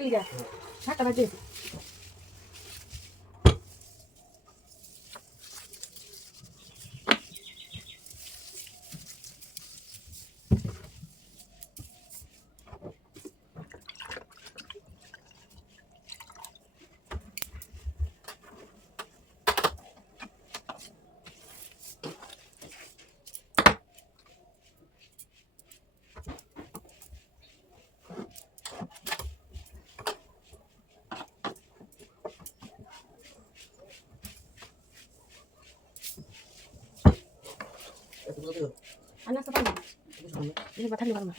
লাগলি যা ঢাকা বাজে আনা সব না এই বাটা নিবাল না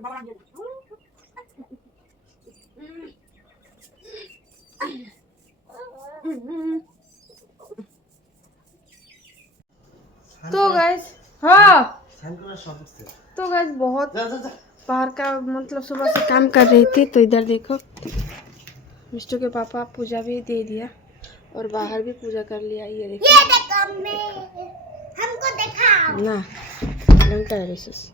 तो गाइस हाँ तो गाइस बहुत बाहर का मतलब सुबह से काम कर रही थी, तो इधर देखो मिष्टू के पापा पूजा भी दे दिया और बाहर भी पूजा कर लिया। ये देखो हमको देखा ना घंटा है रिसस।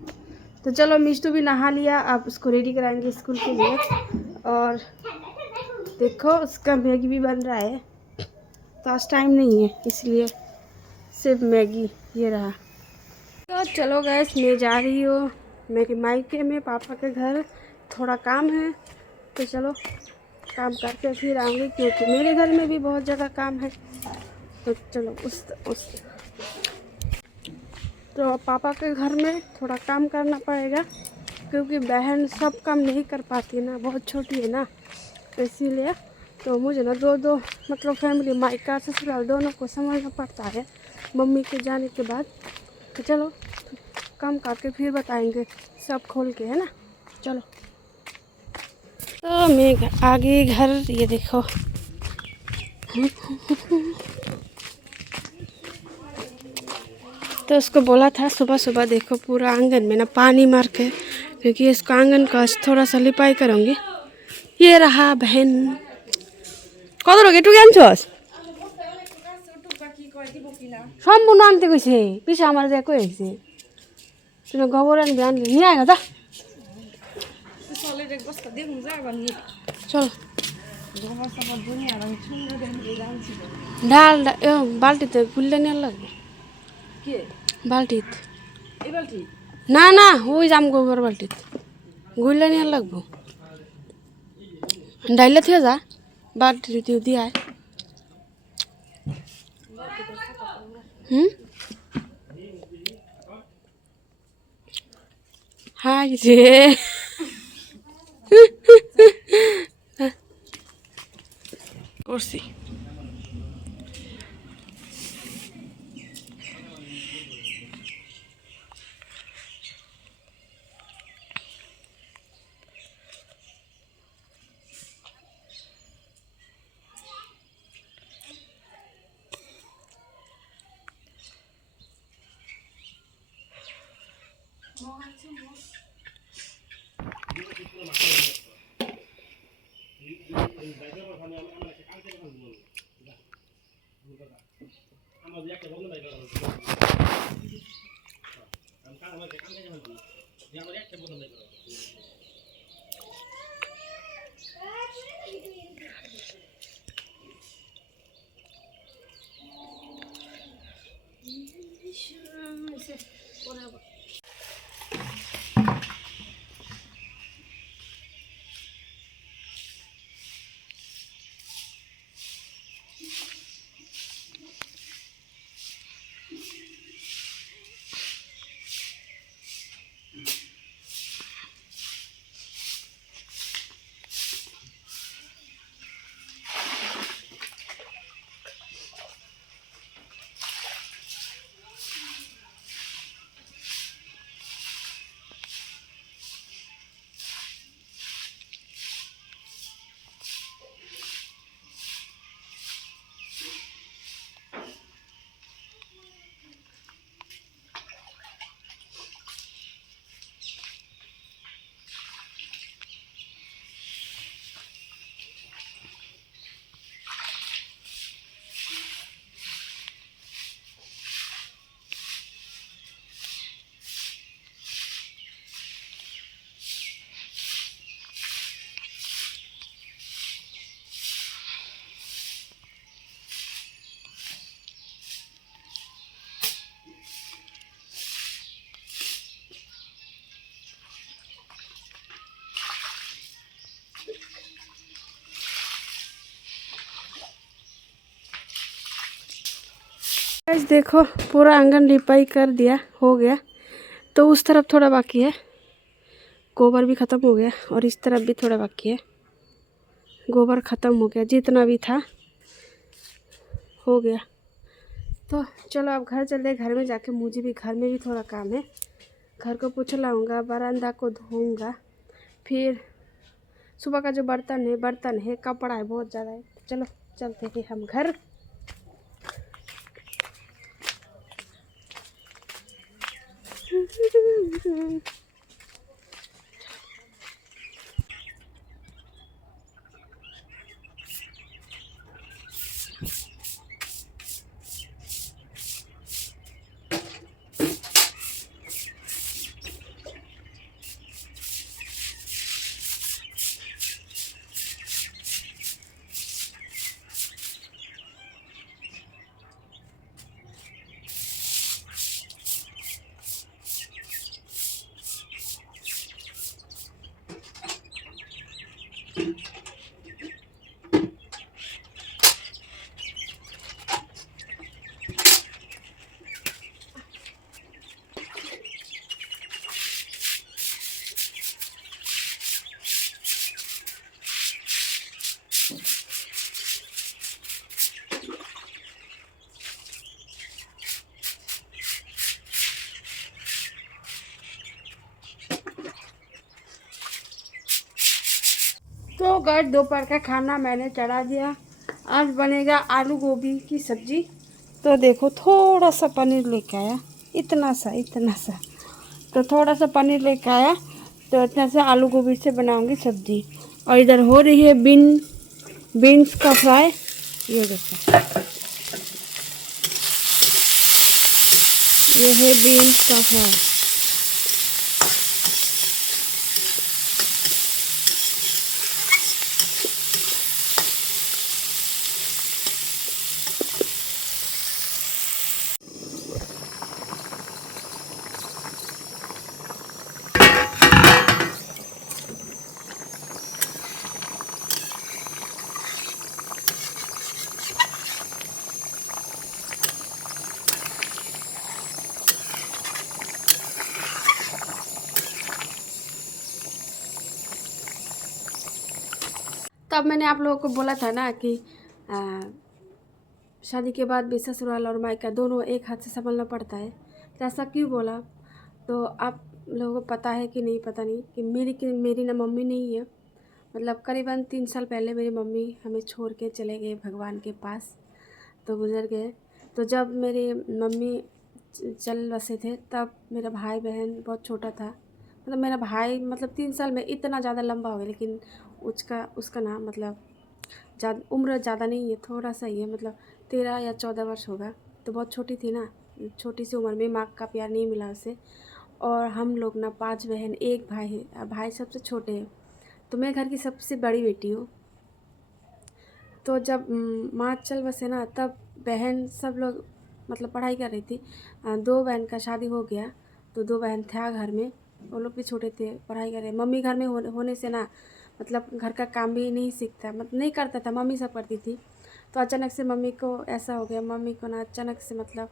तो चलो मिष्टू भी नहा लिया, अब उसको रेडी कराएंगे स्कूल के लिए। और देखो उसका मैगी भी बन रहा है, तो आज टाइम नहीं है इसलिए सिर्फ मैगी ये रहा। तो चलो गैस मैं जा रही हूँ मेरी मायके में पापा के घर, थोड़ा काम है तो चलो काम करके फिर आऊँगी, क्योंकि मेरे घर में भी बहुत ज़्यादा काम है। तो चलो उस तो पापा के घर में थोड़ा काम करना पड़ेगा, क्योंकि बहन सब काम नहीं कर पाती ना, बहुत छोटी है ना, तो इसीलिए तो मुझे ना दो मतलब फैमिली मायका ससुराल दोनों को संभालना पड़ता है मम्मी के जाने के बाद। तो चलो काम करके फिर बताएंगे सब खोल के, है ना। चलो तो मैं आगे घर ये देखो तो उसको बोला था सुबह सुबह देखो पूरा आंगन में ना पानी मार के, क्योंकि इसको आंगन का थोड़ा सा लिपाई करूँगी। ये रहा बहन कत लगे टुके आनछस सम्पूर्ण आनते कैसे पिछे हमारे जाए कोई ऐसे तुम गोबर आन बयान नहीं आएगा था। चलो डाल बाल्टी तो गुल्ले नहीं लगे बाल्टी ना ना वही जाम गोबर बाल्टी गुल्ले नहीं लगभग डाइले थे जा बाल्टी दिया है। हाँ ये कुर्सी देखो पूरा आंगन लिपाई कर दिया हो गया। तो उस तरफ थोड़ा बाकी है, गोबर भी ख़त्म हो गया, और इस तरफ भी थोड़ा बाकी है, गोबर ख़त्म हो गया, जितना भी था हो गया। तो चलो अब घर चलते, घर में जाके मुझे भी घर में भी थोड़ा काम है, घर को पोछा लाऊंगा, बरामदा को धोऊंगा, फिर सुबह का जो बर्तन है कपड़ा है बहुत ज़्यादा है। चलो चलते हैं हम घर। तो गाइस दोपहर का खाना मैंने चढ़ा दिया। आज बनेगा आलू गोभी की सब्जी। तो देखो थोड़ा सा पनीर लेके आया, इतना सा। तो थोड़ा सा पनीर लेके आया, तो इतना सा आलू गोभी से बनाऊंगी सब्जी। और इधर हो रही है बीन्स का फ्राई। ये देखो, ये है बीन्स का फ्राई। तब मैंने आप लोगों को बोला था ना कि शादी के बाद भी ससुराल और मायका दोनों एक हाथ से संभालना पड़ता है। तो ऐसा क्यों बोला, तो आप लोगों को पता है कि नहीं पता नहीं कि मेरी ना मम्मी नहीं है। मतलब करीबन 3 साल पहले मेरी मम्मी हमें छोड़ के चले गए भगवान के पास, तो गुजर गए। तो जब मेरी मम्मी चल बसे थे तब मेरा भाई बहन बहुत छोटा था। मतलब मेरा भाई मतलब 3 साल में इतना ज़्यादा लंबा हो गया, लेकिन उसका ना मतलब उम्र ज़्यादा नहीं है, थोड़ा सा ही है, मतलब 13 या 14 वर्ष होगा। तो बहुत छोटी थी ना, छोटी सी उम्र में माँ का प्यार नहीं मिला उसे। और हम लोग ना 5 बहन, एक भाई है, भाई सबसे छोटे हैं। तो मैं घर की सबसे बड़ी बेटी हूँ। तो जब माँ चल बसे ना तब बहन सब लोग मतलब पढ़ाई कर रही थी। 2 बहन का शादी हो गया, तो 2 बहन था घर में, वो लोग भी छोटे थे, पढ़ाई कर रहे। मम्मी घर में होने से ना मतलब घर का काम भी नहीं सीखता, मतलब नहीं करता था, मम्मी सब करती थी। तो अचानक से मम्मी को ऐसा हो गया, मम्मी को ना अचानक से मतलब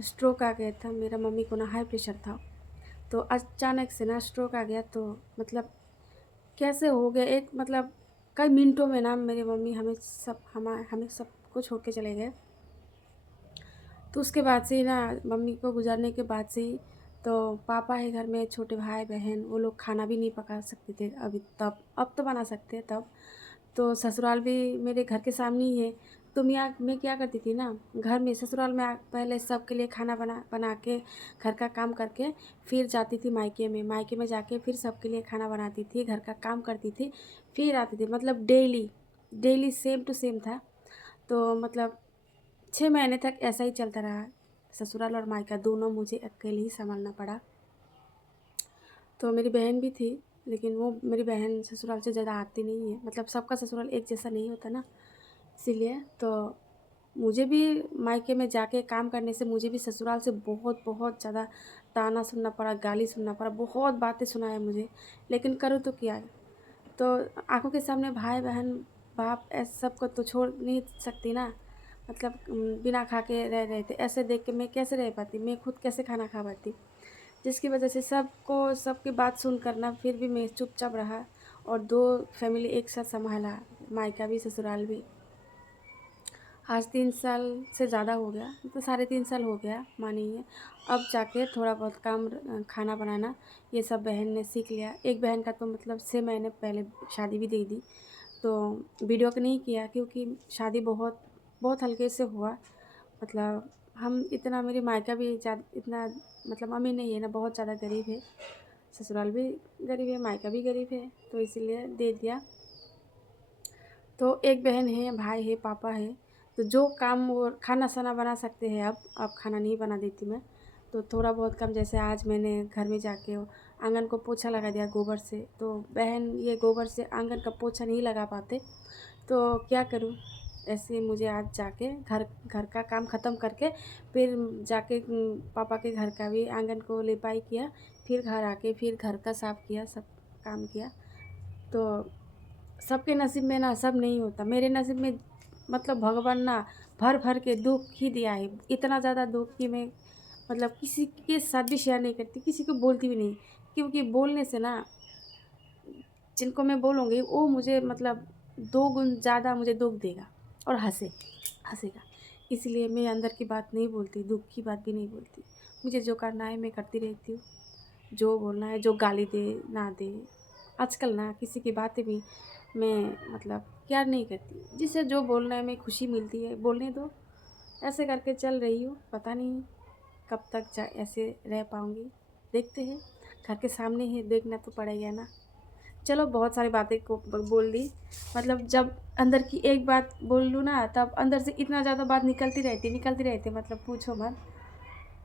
स्ट्रोक आ गया था। मेरा मम्मी को ना हाई प्रेशर था, तो अचानक से ना स्ट्रोक आ गया। तो मतलब कैसे हो गया, एक मतलब कई मिनटों में ना मेरी मम्मी हमें सबको छोड़ के चले गए। तो उसके बाद से ही ना मम्मी को गुजरने के बाद से ही तो पापा है घर में, छोटे भाई बहन वो लोग खाना भी नहीं पका सकते थे अभी तब, अब तो बना सकते हैं तब। तो ससुराल भी मेरे घर के सामने ही है। तो मैं क्या करती थी ना, घर में ससुराल में पहले सबके लिए खाना बना के घर का काम करके फिर जाती थी मायके में जाके फिर सबके लिए खाना बनाती थी, घर का काम करती थी, फिर आती थी। मतलब डेली सेम टू सेम था। तो मतलब 6 महीने तक ऐसा ही चलता रहा। ससुराल और मायका दोनों मुझे अकेले ही संभालना पड़ा। तो मेरी बहन भी थी, लेकिन वो मेरी बहन ससुराल से ज़्यादा आती नहीं है, मतलब सबका ससुराल एक जैसा नहीं होता ना, इसीलिए। तो मुझे भी मायके में जाके काम करने से मुझे भी ससुराल से बहुत बहुत ज़्यादा ताना सुनना पड़ा, गाली सुनना पड़ा, बहुत बातें सुनाया मुझे, लेकिन करूँ तो क्या। तो आंखों के सामने भाई बहन बाप ऐसे सबको तो छोड़ नहीं सकती ना, मतलब बिना खा के रह रहे थे, ऐसे देख के मैं कैसे रह पाती, मैं खुद कैसे खाना खा पाती। जिसकी वजह से सबकी बात सुन कर ना फिर भी मैं चुपचाप रहा और 2 फैमिली एक साथ संभाला, मायका भी ससुराल भी। आज 3 साल से ज़्यादा हो गया, तो 3.5 साल हो गया मानिए। अब जाके थोड़ा बहुत काम खाना बनाना ये सब बहन ने सीख लिया। एक बहन का तो मतलब 6 महीने पहले शादी भी दे दी, तो वीडियो को नहीं किया क्योंकि शादी बहुत बहुत हल्के से हुआ। मतलब हम इतना, मेरी मायका भी इतना मतलब अमीर नहीं है ना, बहुत ज़्यादा गरीब है। ससुराल भी गरीब है, मायका भी गरीब है, तो इसीलिए दे दिया। तो एक बहन है, भाई है, पापा है, तो जो काम वो खाना साना बना सकते हैं। अब खाना नहीं बना देती मैं, तो थोड़ा बहुत काम, जैसे आज मैंने घर में जाके आंगन को पोछा लगा दिया गोबर से। तो बहन ये गोबर से आंगन का पोछा नहीं लगा पाते, तो क्या करूँ, ऐसे मुझे आज जाके घर का काम ख़त्म करके फिर जाके पापा के घर का भी आंगन को लिपाई किया, फिर घर आके फिर घर का साफ़ किया, सब काम किया। तो सबके नसीब में ना सब नहीं होता, मेरे नसीब में मतलब भगवान ना भर भर के दुख ही दिया है। इतना ज़्यादा दुख कि मैं मतलब किसी के साथ भी शेयर नहीं करती, किसी को बोलती भी नहीं, क्योंकि बोलने से ना जिनको मैं बोलूँगी वो मुझे मतलब 2 गुण ज़्यादा मुझे दुख देगा और हंसेगा। इसलिए मैं अंदर की बात नहीं बोलती, दुख की बात भी नहीं बोलती। मुझे जो करना है मैं करती रहती हूँ, जो बोलना है, जो गाली दे ना दे। आजकल ना किसी की बातें भी मैं मतलब केयर नहीं करती, जिसे जो बोलना है मैं खुशी मिलती है बोलने दो, ऐसे करके चल रही हूँ। पता नहीं कब तक ऐसे रह पाऊँगी, देखते हैं। घर के सामने ही देखना तो पड़ेगा ना। चलो बहुत सारी बातें को बोल दी, मतलब जब अंदर की एक बात बोल लूँ ना, तब अंदर से इतना ज़्यादा बात निकलती रहती, मतलब पूछो मत,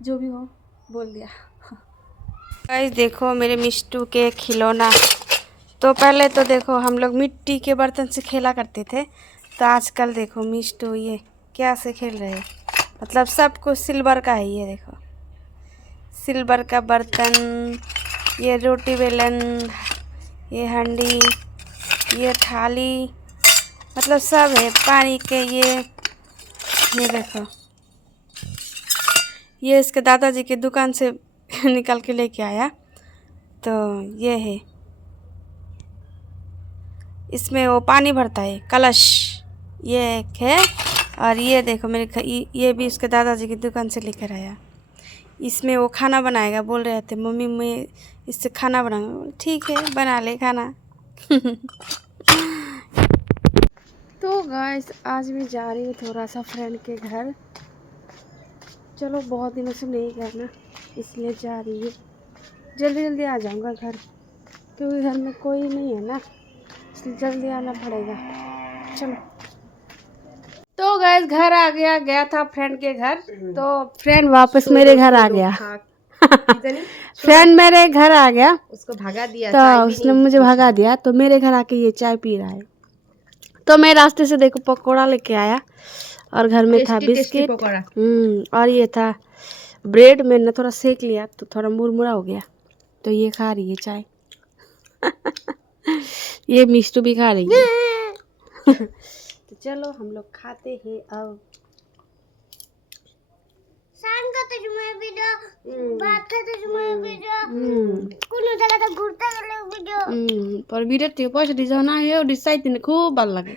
जो भी हो बोल दिया। गाइस देखो मेरे मिष्टू के खिलौना। तो पहले तो देखो हम लोग मिट्टी के बर्तन से खेला करते थे, तो आजकल देखो मिष्टू ये क्या से खेल रहे हैं। मतलब सब कुछ सिल्वर का है। ये देखो सिल्वर का बर्तन, ये रोटी बेलन, ये हंडी, ये थाली, मतलब सब है। पानी के ये देखो, ये इसके दादाजी की दुकान से निकल के लेके आया। तो ये है, इसमें वो पानी भरता है कलश, ये एक है। और ये देखो मेरे ये भी इसके दादाजी की दुकान से लेकर आया। इसमें वो खाना बनाएगा, बोल रहे थे मम्मी मैं इससे खाना बनाऊंगा। ठीक है बना ले खाना। तो गाइस आज मैं जा रही हूँ थोड़ा सा फ्रेंड के घर। चलो बहुत दिनों से नहीं गया ना, इसलिए जा रही हूँ। जल्दी जल्दी आ जाऊँगा घर, क्योंकि घर में कोई नहीं है ना, इसलिए जल्दी आना पड़ेगा। चलो तो गाइस घर आ गया था फ्रेंड के घर। तो फ्रेंड वापस मेरे घर आ गया। फ्रेंड मेरे घर आ गया, उसको भगा दिया, तो उसने मुझे भगा दिया। तो मेरे घर आके ये चाय पी रहा है। तो मैं रास्ते से देखो पकोड़ा लेके आया, और घर में था बिस्किट और ये था ब्रेड। मैंने थोड़ा सेक लिया तो थोड़ा मुरमुरा हो गया, तो ये खा रही है चाय। ये मिष्टू भी खा रही है। तो चलो हम लोग खाते हैं अब। पर বিরাট থেকে পয়সা দিছ না হে ওডি চাইতে খুব ভালো লাগে।